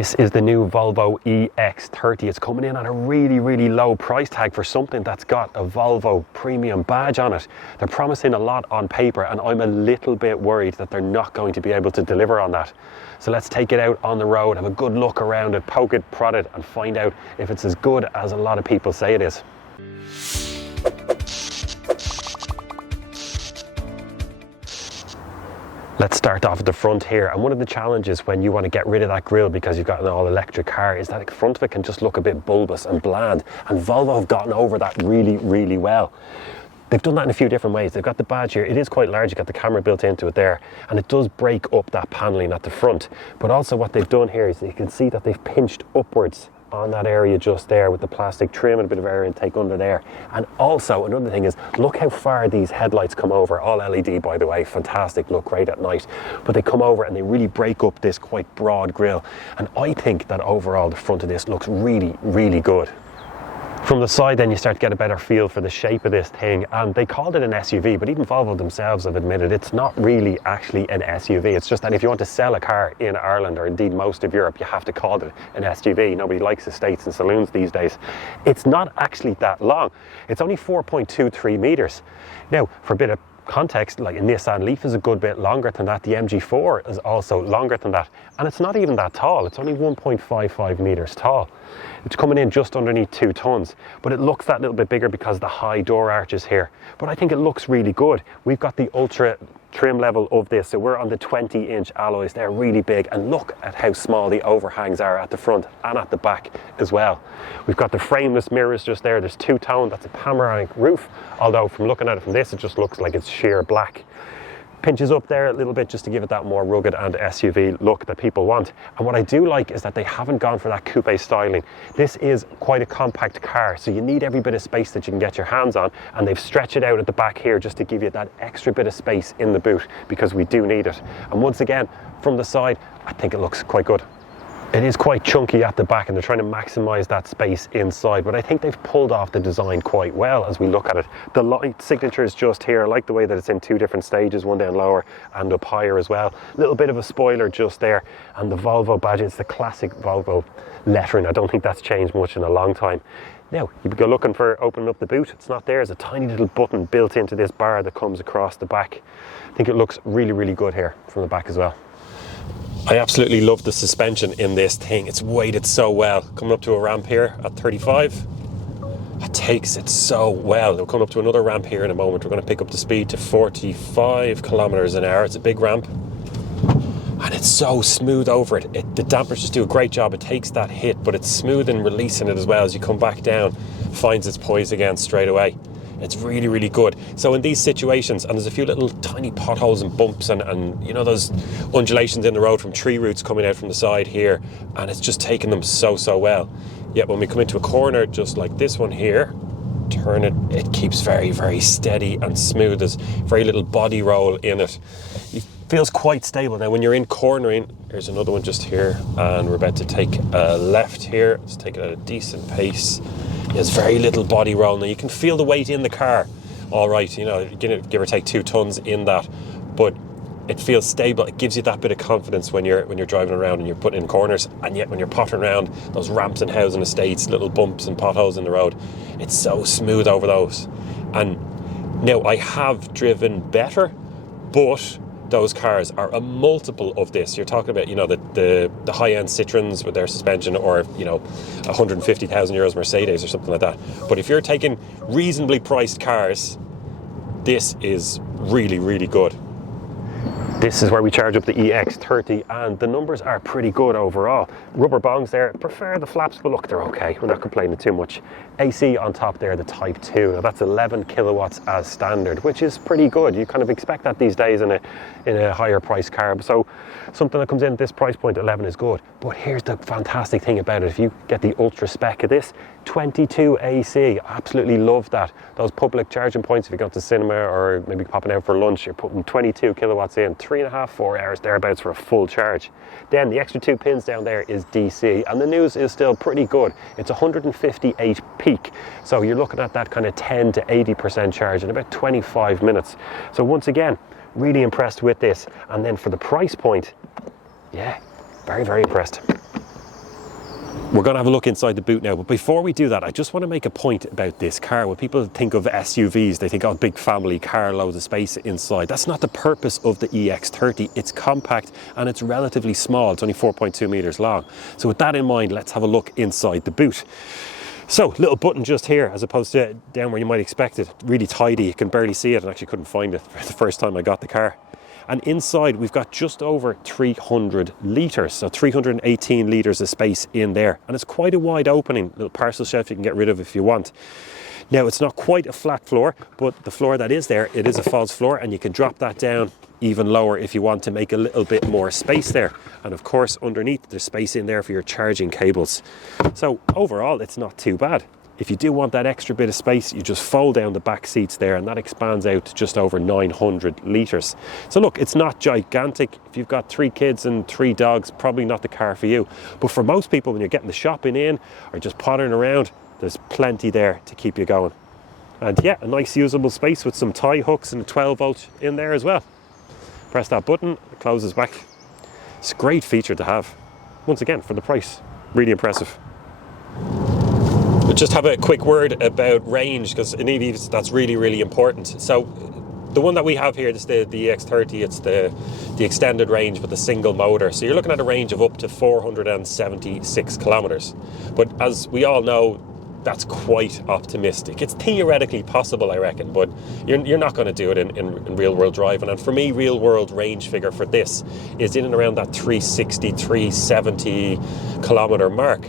This is the new Volvo EX30. It's coming in at a really low price tag for something that's got a Volvo premium badge on it. They're promising a lot on paper, and I'm a little bit worried that they're not going to be able to deliver on that. So let's take it out on the road, have a good look around it, poke it, prod it, and find out if it's as good as a lot of people say it is. Let's start off at the front here, and one of the challenges when you want to get rid of that grille because you've got an all-electric car is that the front of it can just look a bit bulbous and bland, and Volvo have gotten over that really well. They've done that in a few different ways. They've got the badge here, it is quite large, you've got the camera built into it there, and it does break up that panelling at the front. But also what they've done here is you can see that they've pinched upwards on that area just there with the plastic trim and a bit of air intake under there. And also another thing is, look how far these headlights come over, all LED by the way, fantastic, look great at night, but they come over and they really break up this quite broad grille, and I think that overall the front of this looks really good. From the side then you start to get a better feel for the shape of this thing, and they called it an SUV, but even Volvo themselves have admitted it's not really actually an SUV. It's just that if you want to sell a car in Ireland, or indeed most of Europe, you have to call it an SUV. Nobody likes estates and saloons these days. It's not actually that long. It's only 4.23 meters. Now, for a bit of context, like a Nissan Leaf is a good bit longer than that. The MG4 is also longer than that, and it's not even that tall. It's only 1.55 meters tall. It's coming in just underneath 2 tons, but it looks that little bit bigger because of the high door arches here. But I think it looks really good. We've got the ultra trim level of this, so we're on the 20-inch alloys. They're really big, and look at how small the overhangs are at the front and at the back as well. We've got the frameless mirrors just there. There's 2-tone, that's a panoramic roof, although from looking at it from this it just looks like it's sheer black. Pinches up there a little bit just to give it that more rugged and SUV look that people want. And what I do like is that they haven't gone for that coupe styling. This is quite a compact car, so you need every bit of space that you can get your hands on, and they've stretched it out at the back here just to give you that extra bit of space in the boot, because we do need it. And once again, from the side, I think it looks quite good. It is quite chunky at the back, and they're trying to maximize that space inside, but I think they've pulled off the design quite well as we look at it. The light signature is just here. I like the way that it's in 2 different stages, one down lower and up higher as well. A little bit of a spoiler just there, and the Volvo badge, it's the classic Volvo lettering. I don't think that's changed much in a long time. Now, you go looking for opening up the boot, it's not there. There's a tiny little button built into this bar that comes across the back. I think it looks really good here from the back as well. I absolutely love the suspension in this thing. It's weighted so well. Coming up to a ramp here at 35, it takes it so well. We'll come up to another ramp here in a moment. We're going to pick up the speed to 45 kilometers an hour. It's a big ramp, and it's so smooth over it. The dampers just do a great job. It takes that hit, but it's smooth in releasing it as well. As you come back down, finds its poise again straight away. It's really good. So in these situations, and there's a few little tiny potholes and bumps and you know those undulations in the road from tree roots coming out from the side here, and it's just taken them so well. Yet when we come into a corner just like this one here, turn it, it keeps very steady and smooth. There's very little body roll in it. It feels quite stable. Now when you're in cornering, here's another one just here, and we're about to take a left here. Let's take it at a decent pace. There's very little body roll. Now you can feel the weight in the car, all right, you know, give or take 2 tons in that, but it feels stable. It gives you that bit of confidence when you're driving around and you're putting in corners, and yet when you're pottering around those ramps and housing estates, little bumps and potholes in the road, it's so smooth over those. And now I have driven better, but those cars are a multiple of this. You're talking about, you know, the high-end Citroens with their suspension, or, you know, 150,000 euros Mercedes or something like that. But if you're taking reasonably priced cars, this is really good. This is where we charge up the EX30, and the numbers are pretty good overall. Rubber bongs there, prefer the flaps, but look, they're okay. We're not complaining too much. AC on top there, the Type 2. Now that's 11 kilowatts as standard, which is pretty good. You kind of expect that these days in a higher price car. So something that comes in at this price point, 11 is good. But here's the fantastic thing about it. If you get the ultra spec of this, 22 AC, absolutely love that. Those public charging points, if you go to the cinema or maybe popping out for lunch, you're putting 22 kilowatts in, 3.5-4 hours thereabouts for a full charge. Then the extra 2 pins down there is DC, and the news is still pretty good. It's 158 peak, so you're looking at that kind of 10 to 80% charge in about 25 minutes. So once again, really impressed with this. And then for the price point, yeah, very impressed. We're going to have a look inside the boot now, but before we do that, I just want to make a point about this car. When people think of SUVs, they think, oh, big family car, loads of space inside. That's not the purpose of the EX30. It's compact and it's relatively small. It's only 4.2 meters long. So with that in mind, let's have a look inside the boot. So, little button just here, as opposed to down where you might expect it. Really tidy, you can barely see it, and actually couldn't find it the first time I got the car. And inside we've got just over 300 litres, so 318 litres of space in there. And it's quite a wide opening, little parcel shelf you can get rid of if you want. Now it's not quite a flat floor, but the floor that is there, it is a false floor, and you can drop that down even lower if you want to make a little bit more space there. And of course underneath there's space in there for your charging cables. So overall it's not too bad. If you do want that extra bit of space, you just fold down the back seats there, and that expands out to just over 900 litres. So look, it's not gigantic. If you've got 3 kids and 3 dogs, probably not the car for you. But for most people, when you're getting the shopping in or just pottering around, there's plenty there to keep you going. And yeah, a nice usable space with some tie hooks and a 12 volt in there as well. Press that button, it closes back. It's a great feature to have. Once again, for the price, really impressive. We'll just have a quick word about range, because in EVs that's really, really important. So the one that we have here is the EX30. It's the extended range with a single motor. So you're looking at a range of up to 476 kilometers. But as we all know, that's quite optimistic. It's theoretically possible, I reckon, but you're not going to do it in real world driving. And for me, real world range figure for this is in and around that 360, 370 kilometer mark,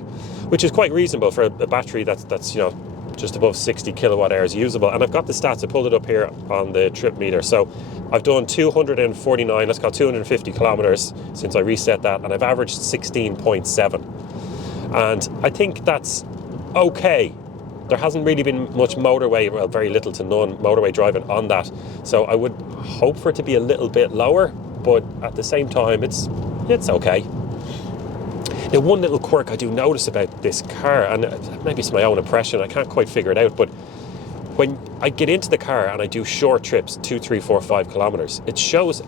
which is quite reasonable for a battery that's you know, just above 60 kilowatt hours usable. And I've got the stats, I pulled it up here on the trip meter. So I've done 249, let's call 250 kilometers since I reset that, and I've averaged 16.7. And I think that's okay. There hasn't really been much motorway, well, very little to none motorway driving on that. So I would hope for it to be a little bit lower, but at the same time, it's okay. Now, one little quirk I do notice about this car, and maybe it's my own impression, I can't quite figure it out, but when I get into the car and I do short trips, 2, 3, 4, 5 kilometers, it shows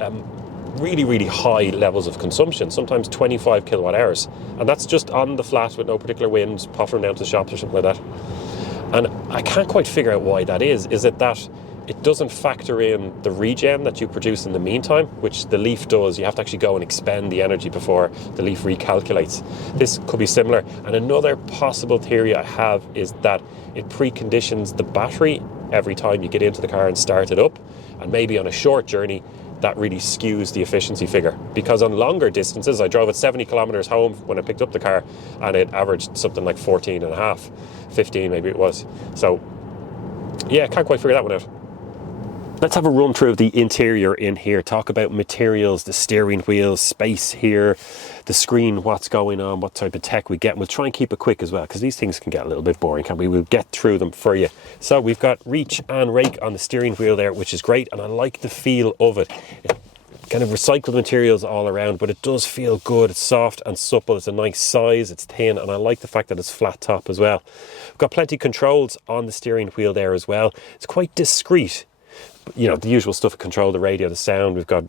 really, really high levels of consumption, sometimes 25 kilowatt hours. And that's just on the flat with no particular wind, pottering down to the shops or something like that. And I can't quite figure out why that is. Is it that it doesn't factor in the regen that you produce in the meantime, which the Leaf does? You have to actually go and expend the energy before the Leaf recalculates. This could be similar. And another possible theory I have is that it preconditions the battery every time you get into the car and start it up. And maybe on a short journey, that really skews the efficiency figure. Because on longer distances, I drove at 70 kilometers home when I picked up the car, and it averaged something like 14 and a half, 15 maybe it was. So yeah, can't quite figure that one out. Let's have a run through of the interior in here, talk about materials, the steering wheel, space here, the screen, what's going on, what type of tech we get. And we'll try and keep it quick as well, because these things can get a little bit boring, can't we? We'll get through them for you. So we've got reach and rake on the steering wheel there, which is great, and I like the feel of it. Kind of recycled materials all around, but it does feel good. It's soft and supple, it's a nice size, it's thin, and I like the fact that it's flat top as well. We've got plenty of controls on the steering wheel there as well. It's quite discreet. You know, the usual stuff, control the radio, the sound. We've got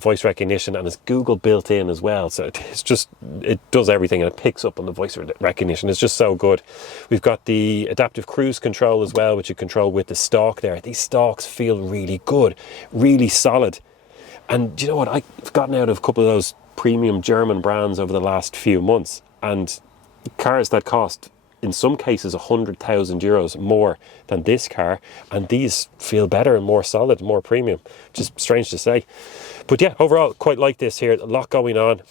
voice recognition, and it's Google built in as well. So it's just, it does everything, and it picks up on the voice recognition. It's just so good. We've got the adaptive cruise control as well, which you control with the stalk there. These stalks feel really good, really solid. And do you know what? I've gotten out of a couple of those premium German brands over the last few months, and cars that cost, in some cases, 100,000 euros more than this car, and these feel better and more solid, more premium. Just strange to say. But yeah, overall, quite like this here. A lot going on.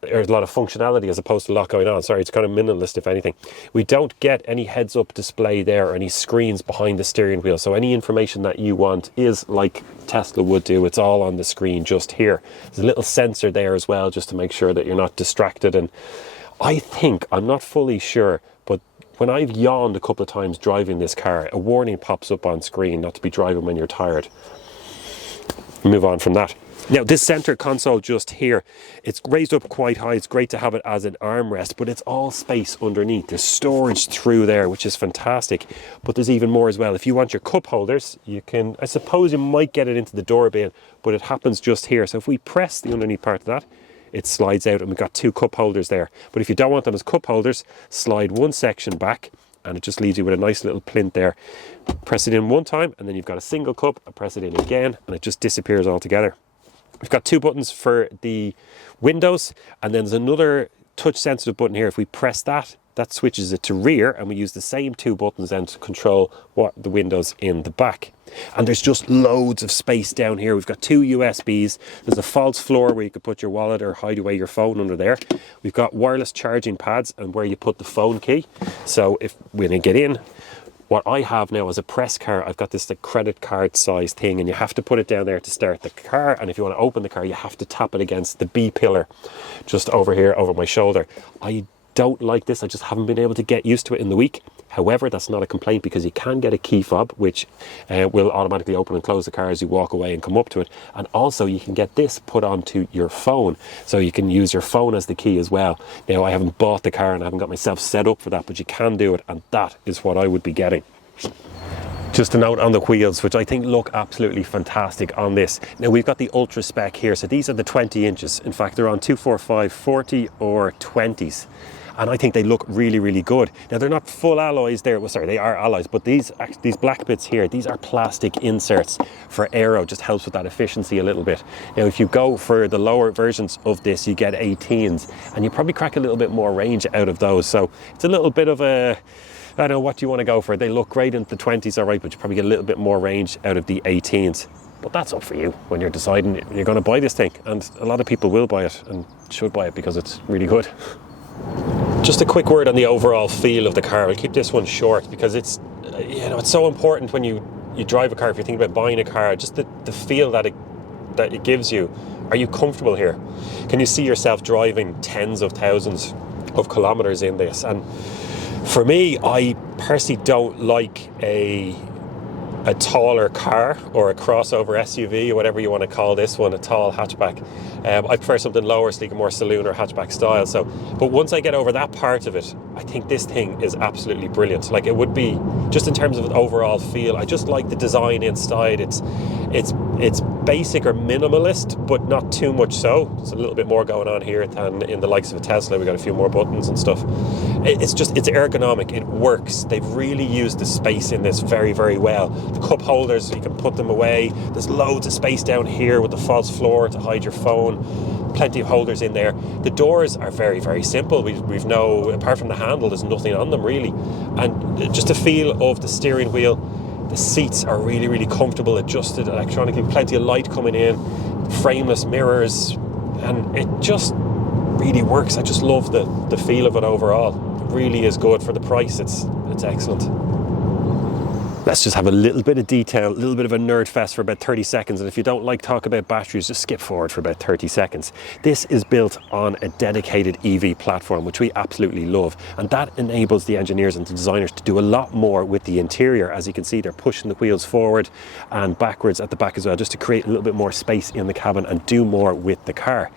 There's a lot of functionality as opposed to a lot going on. Sorry, it's kind of minimalist, if anything. We don't get any heads-up display there or any screens behind the steering wheel. So any information that you want is like Tesla would do. It's all on the screen just here. There's a little sensor there as well, just to make sure that you're not distracted. And I think, I'm not fully sure, but when I've yawned a couple of times driving this car, a warning pops up on screen not to be driving when you're tired. Move on from that. Now, this center console just here, it's raised up quite high. It's great to have it as an armrest, but it's all space underneath. There's storage through there, which is fantastic. But there's even more as well. If you want your cup holders, you can, I suppose you might get it into the door bin, but it happens just here. So if we press the underneath part of that, it slides out, and we've got 2 cup holders there. But if you don't want them as cup holders, slide one section back, and it just leaves you with a nice little plinth there. Press it in one time, and then you've got a single cup, and press it in again, and it just disappears altogether. We've got 2 buttons for the windows, and then there's another touch sensitive button here. If we press that, that switches it to rear, and we use the same 2 buttons then to control what the windows in the back. And there's just loads of space down here. We've got 2 USBs. There's a false floor where you could put your wallet or hide away your phone under there. We've got wireless charging pads and where you put the phone key. So if when you get in, what I have now is a press car. I've got this credit card size thing, and you have to put it down there to start the car. And if you want to open the car, you have to tap it against the B pillar just over here, over my shoulder. I don't like this. I just haven't been able to get used to it in the week. However, that's not a complaint, because you can get a key fob which will automatically open and close the car as you walk away and come up to it. And also you can get this put onto your phone, so you can use your phone as the key as well. Now, I haven't bought the car and I haven't got myself set up for that, but you can do it, and that is what I would be getting. Just a note on the wheels, which I think look absolutely fantastic on this. Now, we've got the Ultra spec here, so these are the 20 inches. In fact, they're on 245 40 or 20s. And I think they look really, really good. Now, they're not full alloys there. Well, sorry, they are alloys, but these black bits here, these are plastic inserts for aero. Just helps with that efficiency a little bit. Now, if you go for the lower versions of this, you get 18s, and you probably crack a little bit more range out of those. So it's a little bit of a, I don't know, what do you want to go for? They look great in the 20s, all right, but you probably get a little bit more range out of the 18s. But that's up for you when you're deciding you're going to buy this thing. And a lot of people will buy it and should buy it because it's really good. Just a quick word on the overall feel of the car. I'll keep this one short because it's, you know, it's so important when you drive a car. If you think about buying a car, just the feel that it gives you. Are you comfortable here? Can you see yourself driving tens of thousands of kilometers in this? And for me, I personally don't like a taller car or a crossover SUV or whatever you want to call this one, a tall hatchback. I prefer something lower, sleek, more saloon or hatchback style. So, but once I get over that part of it, I think this thing is absolutely brilliant. Like, it would be, just in terms of an overall feel, I just like the design inside. It's basic or minimalist, but not too much so. There's a little bit more going on here than in the likes of a Tesla. We got a few more buttons and stuff. It's ergonomic. It works. They've really used the space in this very, very well. The cup holders, you can put them away. There's loads of space down here with the false floor to hide your phone. Plenty of holders in there. The doors are very, very simple. We've no, apart from the handle, there's nothing on them really. And just the feel of the steering wheel. The seats are really, really comfortable, adjusted electronically, plenty of light coming in, frameless mirrors, and it just really works. I just love the feel of it overall. It really is good for the price. It's excellent. Let's just have a little bit of detail, a little bit of a nerd fest for about 30 seconds. And if you don't like talk about batteries, just skip forward for about 30 seconds. This is built on a dedicated EV platform, which we absolutely love. And that enables the engineers and the designers to do a lot more with the interior. As you can see, they're pushing the wheels forward and backwards at the back as well, just to create a little bit more space in the cabin and do more with the car.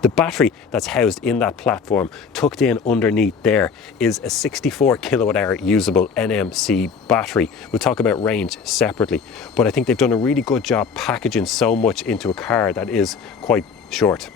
The battery that's housed in that platform, tucked in underneath there, is a 64 kilowatt hour usable NMC battery. We'll talk about range separately, but I think they've done a really good job packaging so much into a car that is quite short.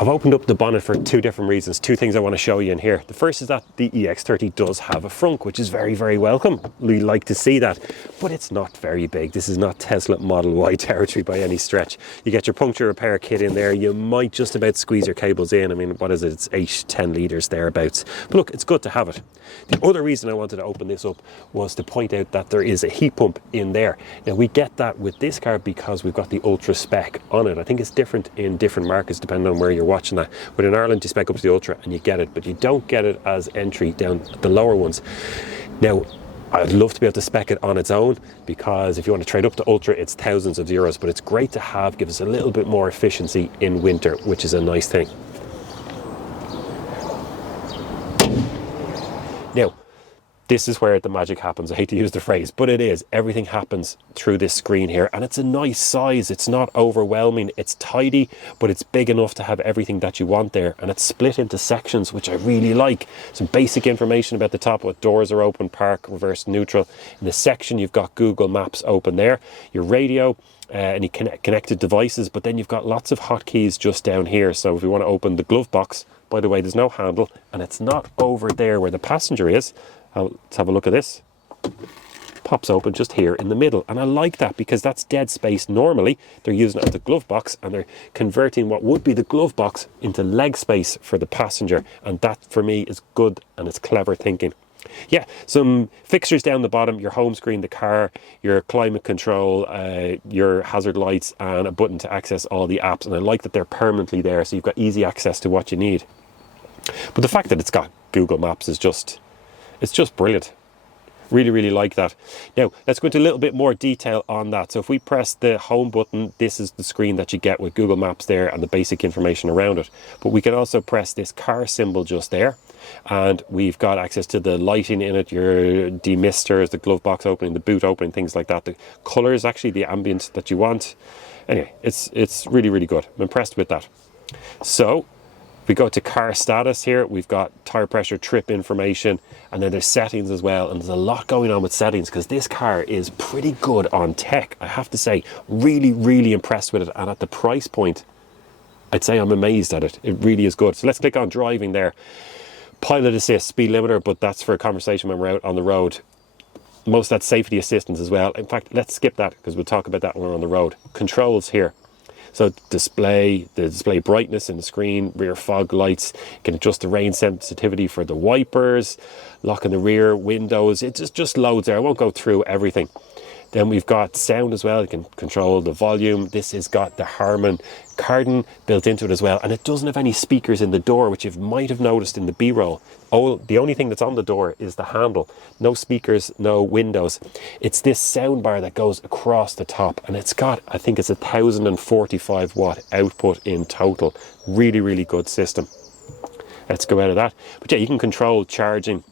I've opened up the bonnet for 2 different reasons, 2 things I want to show you in here. The first is that the EX30 does have a frunk, which is very, very welcome. We like to see that, but it's not very big. This is not Tesla Model Y territory by any stretch. You get your puncture repair kit in there. You might just about squeeze your cables in. I mean, what is it? It's 8-10 litres thereabouts. But look, it's good to have it. The other reason I wanted to open this up was to point out that there is a heat pump in there. Now, we get that with this car because we've got the Ultra spec on it. I think it's different in different markets depending on where you're watching that. But in Ireland, you spec up to the Ultra and you get it, but you don't get it as entry down the lower ones. Now, I'd love to be able to spec it on its own, because if you want to trade up to Ultra, it's thousands of euros, but it's great to have, give us a little bit more efficiency in winter, which is a nice thing. Now, this is where the magic happens. I hate to use the phrase, but it is. Everything happens through this screen here, and it's a nice size. It's not overwhelming. It's tidy, but it's big enough to have everything that you want there, and it's split into sections, which I really like. Some basic information about the top, what doors are open, park, reverse, neutral. In the section, you've got Google Maps open there, your radio, any connected devices, but then you've got lots of hotkeys just down here. So if we want to open the glove box, by the way, there's no handle and it's not over there where the passenger is. Let's have a look at this. Pops open just here in the middle, and I like that because that's dead space. Normally they're using it as the glove box and they're converting what would be the glove box into leg space for the passenger, and that for me is good and it's clever thinking. Yeah, some fixtures down the bottom, your home screen, the car, your climate control, your hazard lights, and a button to access all the apps, and I like that they're permanently there so you've got easy access to what you need. But the fact that it's got Google Maps is just brilliant. Really, really like that. Now, let's go into a little bit more detail on that. So if we press the home button, this is the screen that you get with Google Maps there and the basic information around it. But we can also press this car symbol just there. And we've got access to the lighting in it, your demisters, the glove box opening, the boot opening, things like that. The colours, actually, the ambient that you want. Anyway, it's really, really good. I'm impressed with that. So we go to car status here. We've got tire pressure, trip information, and then there's settings as well. And there's a lot going on with settings because this car is pretty good on tech. I have to say, really, really impressed with it. And at the price point, I'd say I'm amazed at it. It really is good. So let's click on driving there. Pilot assist, speed limiter, but that's for a conversation when we're out on the road. Most of that safety assistance as well. In fact, let's skip that because we'll talk about that when we're on the road. Controls here. So the display brightness in the screen, rear fog lights, you can adjust the rain sensitivity for the wipers, locking the rear windows. It just loads there. I won't go through everything. Then we've got sound as well. You can control the volume. This has got the Harman Kardon built into it as well. And it doesn't have any speakers in the door, which you might have noticed in the B-roll. Oh, the only thing that's on the door is the handle. No speakers, no windows. It's this sound bar that goes across the top. And it's got, I think it's 1045 watt output in total. Really, really good system. Let's go out of that. But yeah, you can control charging,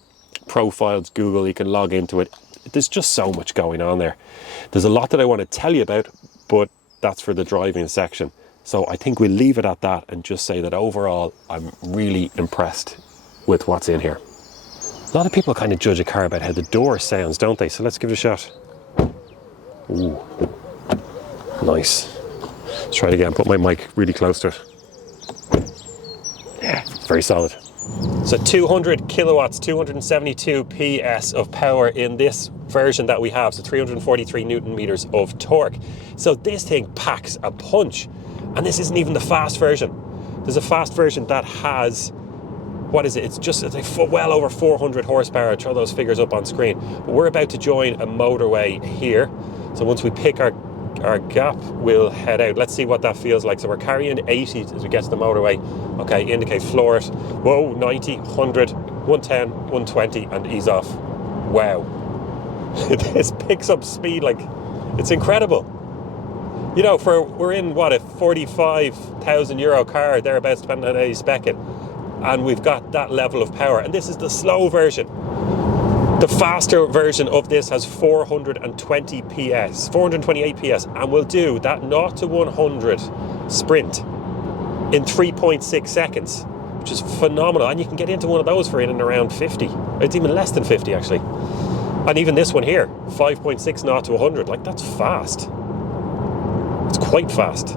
profiles, Google, you can log into it. There's just so much going on there. There's a lot that I want to tell you about, but that's for the driving section. So I think we'll leave it at that and just say that overall, I'm really impressed with what's in here. A lot of people kind of judge a car about how the door sounds, don't they? So let's give it a shot. Ooh, nice. Let's try it again. Put my mic really close to it. Yeah, it's very solid. So 200 kilowatts, 272 PS of power in this version that we have. So 343 Newton meters of torque. So this thing packs a punch. And this isn't even the fast version. There's a fast version that has, what is it? It's like well over 400 horsepower. I'll throw those figures up on screen. But we're about to join a motorway here. So once we pick our gap, we'll head out. Let's see what that feels like. So we're carrying 80 as we get to the motorway. Okay, indicate, floor it. Whoa, 90, 100, 110, 120, and ease off. Wow. This picks up speed like, it's incredible. You know, we're in, what, a 45,000 euro car, thereabouts, depending on how you spec it. And we've got that level of power. And this is the slow version. The faster version of this has 420 PS, 428 PS, and will do that 0 to 100 sprint in 3.6 seconds, which is phenomenal. And you can get into one of those for in and around 50. It's even less than 50, actually. And even this one here, 5.6 0 to 100, like that's fast. It's quite fast.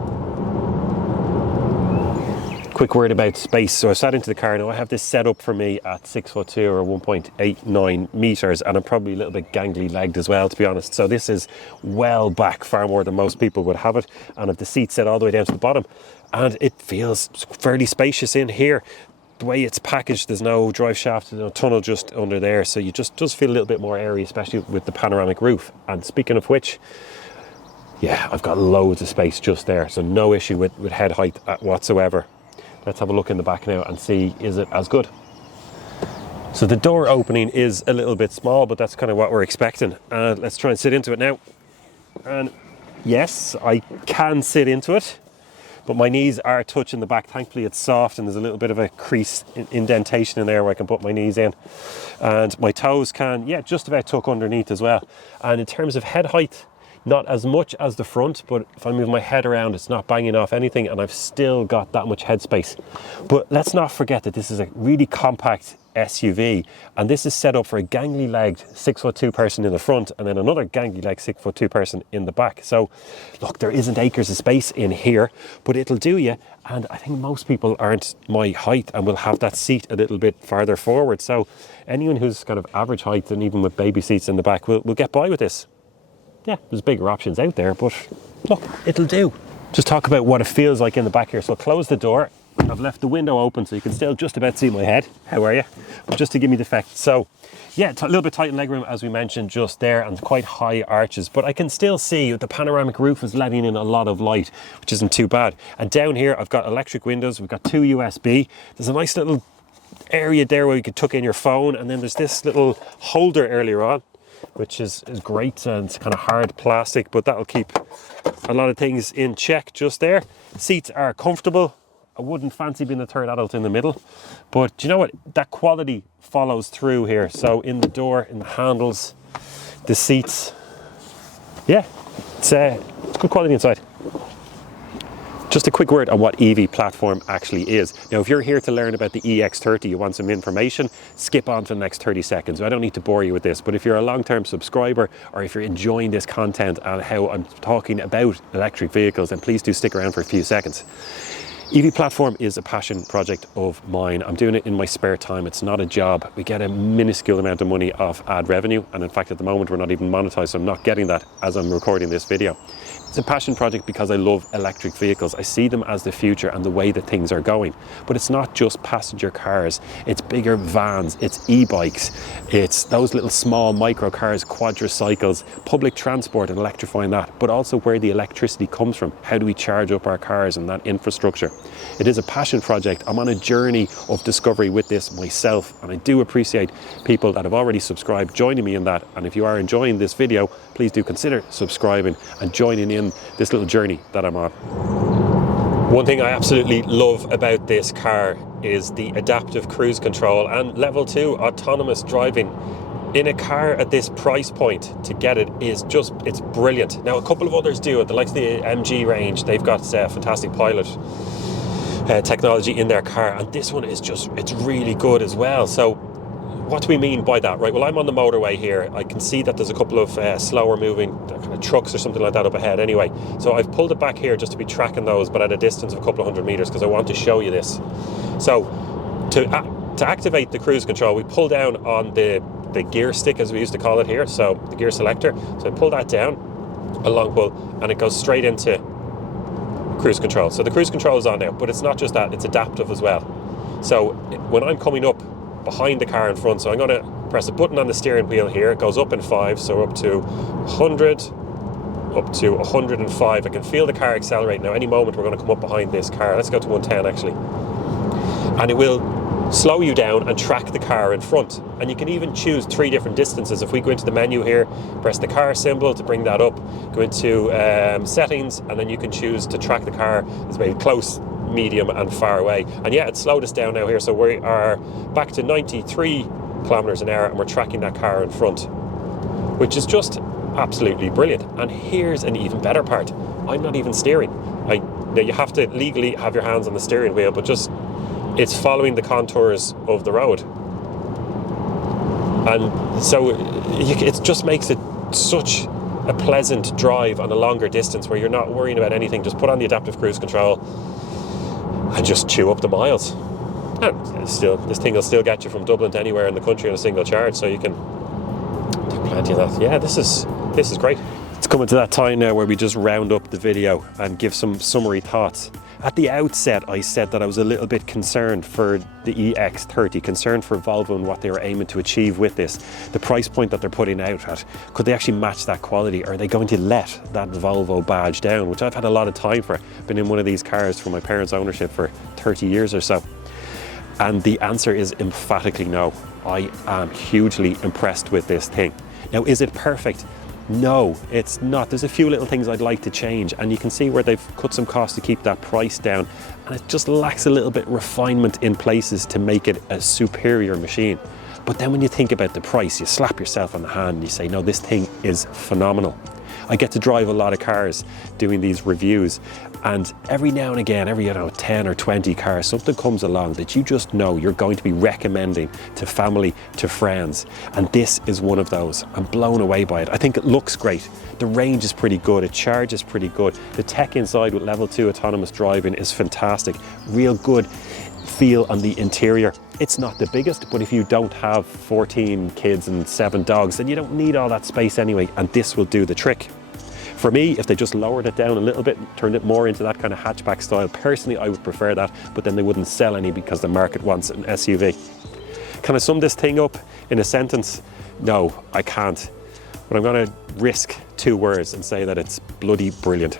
Quick word about space. So I sat into the car now. I have this set up for me at 6'2" or 1.89 meters, and I'm probably a little bit gangly legged as well, to be honest. So this is well back, far more than most people would have it. And I've the seat set all the way down to the bottom, and it feels fairly spacious in here. The way it's packaged, there's no drive shaft, there's no tunnel just under there, so you just does feel a little bit more airy, especially with the panoramic roof. And speaking of which, yeah, I've got loads of space just there, so no issue with head height whatsoever. Let's have a look in the back now and see, is it as good? So the door opening is a little bit small, but that's kind of what we're expecting. Let's try and sit into it now. And yes, I can sit into it, but my knees are touching the back. Thankfully it's soft and there's a little bit of a crease indentation in there where I can put my knees in. And my toes can, yeah, just about tuck underneath as well. And in terms of head height, not as much as the front, but if I move my head around, it's not banging off anything, and I've still got that much headspace. But let's not forget that this is a really compact, SUV, and this is set up for a gangly legged 6'2" person in the front and then another gangly legged 6'2" person in the back. So look, there isn't acres of space in here, but it'll do you. And I think most people aren't my height and will have that seat a little bit farther forward. So anyone who's kind of average height and even with baby seats in the back will get by with this. Yeah, there's bigger options out there, but look, it'll do. Just talk about what it feels like in the back here. So I'll close the door. I've left the window open so you can still just about see my head. How are you? But just to give me the effect. So yeah, a little bit tight in legroom as we mentioned just there, and quite high arches, but I can still see the panoramic roof is letting in a lot of light, which isn't too bad. And down here I've got electric windows, we've got 2 USB. There's a nice little area there where you can tuck in your phone, and then there's this little holder earlier on, which is great, and it's kind of hard plastic, but that'll keep a lot of things in check just there. Seats are comfortable. I wouldn't fancy being the third adult in the middle, but do you know what? That quality follows through here. So in the door, in the handles, the seats, yeah, it's good quality inside. Just a quick word on what EV platform actually is. Now, if you're here to learn about the EX30, you want some information, skip on to the next 30 seconds. I don't need to bore you with this, but if you're a long-term subscriber or if you're enjoying this content and how I'm talking about electric vehicles, then please do stick around for a few seconds. EV platform is a passion project of mine. I'm doing it in my spare time. It's not a job. We get a minuscule amount of money off ad revenue, and in fact at the moment we're not even monetized, so I'm not getting that as I'm recording this video. It's a passion project because I love electric vehicles. I see them as the future and the way that things are going. But it's not just passenger cars, it's bigger vans, it's e-bikes, it's those little small micro cars, quadricycles, public transport and electrifying that, but also where the electricity comes from. How do we charge up our cars and that infrastructure? It is a passion project. I'm on a journey of discovery with this myself, and I do appreciate people that have already subscribed joining me in that. And if you are enjoying this video, please do consider subscribing and joining in this little journey that I'm on. One thing I absolutely love about this car is the adaptive cruise control and level 2 autonomous driving. In a car at this price point, to get it is just, it's brilliant. Now a couple of others do it, the likes of the MG range, they've got fantastic pilot technology in their car, and this one is just, it's really good as well. So what do we mean by that? Right, well, I'm on the motorway here. I can see that there's a couple of slower moving kind of trucks or something like that up ahead anyway. So I've pulled it back here just to be tracking those, but at a distance of a couple of 100 meters, because I want to show you this. So to activate the cruise control, we pull down on the gear stick, as we used to call it here, so the gear selector. So I pull that down, a long pull, and it goes straight into cruise control. So the cruise control is on now, but it's not just that, it's adaptive as well. So when I'm coming up behind the car in front, so I'm going to press a button on the steering wheel here, it goes up in 5, so up to 100, up to 105. I can feel the car accelerate now. Any moment we're going to come up behind this car. Let's go to 110 actually. And it will slow you down and track the car in front. And you can even choose 3 different distances. If we go into the menu here, press the car symbol to bring that up, go into settings, and then you can choose to track the car as very close, medium and far away. And yeah, it slowed us down now here, so we are back to 93 kilometers an hour and we're tracking that car in front, which is just absolutely brilliant. And here's an even better part. I'm not even steering. Now you have to legally have your hands on the steering wheel, but just it's following the contours of the road. And so it just makes it such a pleasant drive on a longer distance where you're not worrying about anything. Just put on the adaptive cruise control and just chew up the miles. And still, this thing will still get you from Dublin to anywhere in the country on a single charge, so you can do plenty of that. Yeah, this is great. It's coming to that time now where we just round up the video and give some summary thoughts. At the outset, I said that I was a little bit concerned for the EX30, concerned for Volvo and what they were aiming to achieve with this. The price point that they're putting out at, could they actually match that quality? Or are they going to let that Volvo badge down, which I've had a lot of time for. Been in one of these cars for my parents' ownership for 30 years or so. And the answer is emphatically no. I am hugely impressed with this thing. Now, is it perfect? No, it's not. There's a few little things I'd like to change, and you can see where they've cut some costs to keep that price down, and it just lacks a little bit refinement in places to make it a superior machine. But then when you think about the price, you slap yourself on the hand and you say, no, this thing is phenomenal. I get to drive a lot of cars doing these reviews, and every now and again, every 10 or 20 cars, something comes along that you just know you're going to be recommending to family, to friends, and this is one of those. I'm blown away by it. I think it looks great. The range is pretty good, it charges pretty good. The tech inside with level 2 autonomous driving is fantastic. Real good feel on the interior. It's not the biggest, but if you don't have 14 kids and 7 dogs, then you don't need all that space anyway, and this will do the trick. For me, if they just lowered it down a little bit, turned it more into that kind of hatchback style, personally I would prefer that, but then they wouldn't sell any because the market wants an SUV. Can I sum this thing up in a sentence? No, I can't. But I'm going to risk 2 words and say that it's bloody brilliant.